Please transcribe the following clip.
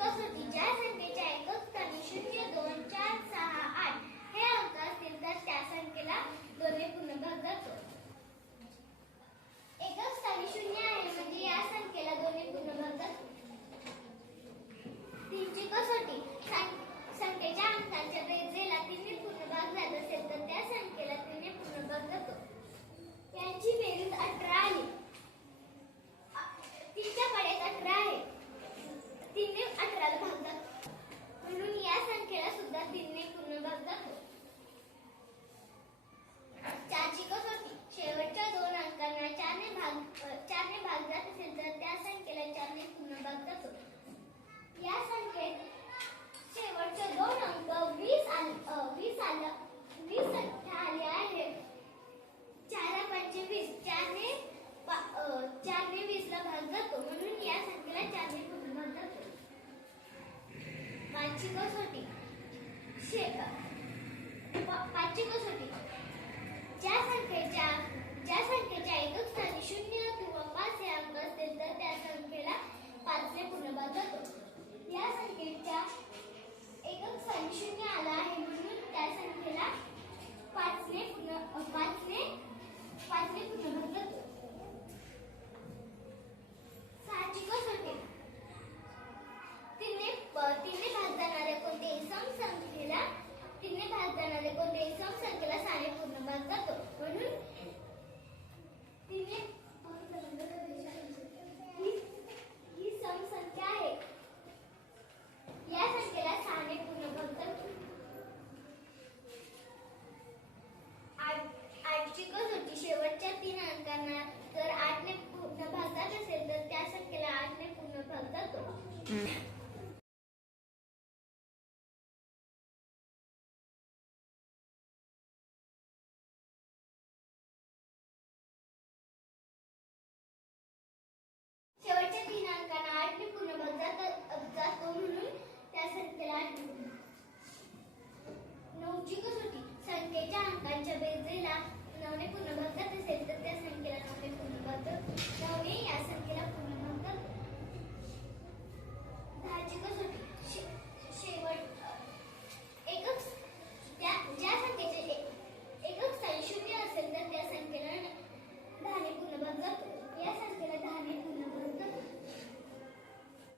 कसोटी ज्या संख्येच्या एकक स्थानी 0, 2, 4, 6, 8 हे अंक असतील तर त्या संख्येला 2 ने पूर्णभाग जातो. एकक स्थानी 0 आहे म्हणजे या संख्येला 2 ने पूर्णभाग जातो. 3 ची कसोटी संख्येच्या अंकांच्या बेरजेला 3 ने पूर्णभाग जात असेल तर त्या संख्येला 3 ने पूर्णभाग जातो. यांची बेरीज 18 आली. 3 च्या पडेत 18 आहे. 3 ने 18 ला भाग जातो म्हणून या संख्येला सुद्धा 3 ने पूर्णभाग जातो. 4 ची कसोटी शेवटच्या दोन अंकांना 4 ने भाग जात असेल तर त्या संख्येला 4 ने पूर्णभाग जातो. या संख्येत शेवटचे दोन अंक 20 संख्या आली आहे. 4 पंचे 20 4 ने 20 ला भाग जातो म्हणून या संख्येला 4 ने पूर्णभाग जातो. 5 ची कसोटी 5 ची कसोटी ज्या संख्येच्या एकक स्थानी 0 किंवा 5 हे अंक असतील तर त्या संख्येला 5 ने पूर्णभाग जातो. या संख्येच्या एकक स्थानी 0 आला आहे म्हणून त्या संख्येला 5 ने पूर्णभाग जातो. 6 ची कसोटी 3 ने भाग जाणाऱ्या कोणत्याही समसंख्येला 6 ने पूर्णभाग जातो म्हणून 3 ने ही समसंख्या आहे. या संख्येला 6 ने पूर्णभाग जातो. 8 ची कसोटी शेवटच्या 3 अंकांना जर 8 ने पूर्णभाग जात असेल तर त्या संख्येला 8 ने पूर्णभाग जातो. शेवटच्या 3 अंकांना 8 ने पूर्णभाग जातो म्हणून त्या संख्येला 8 ने. 9 ची कसोटी संख्येच्या अंकांच्या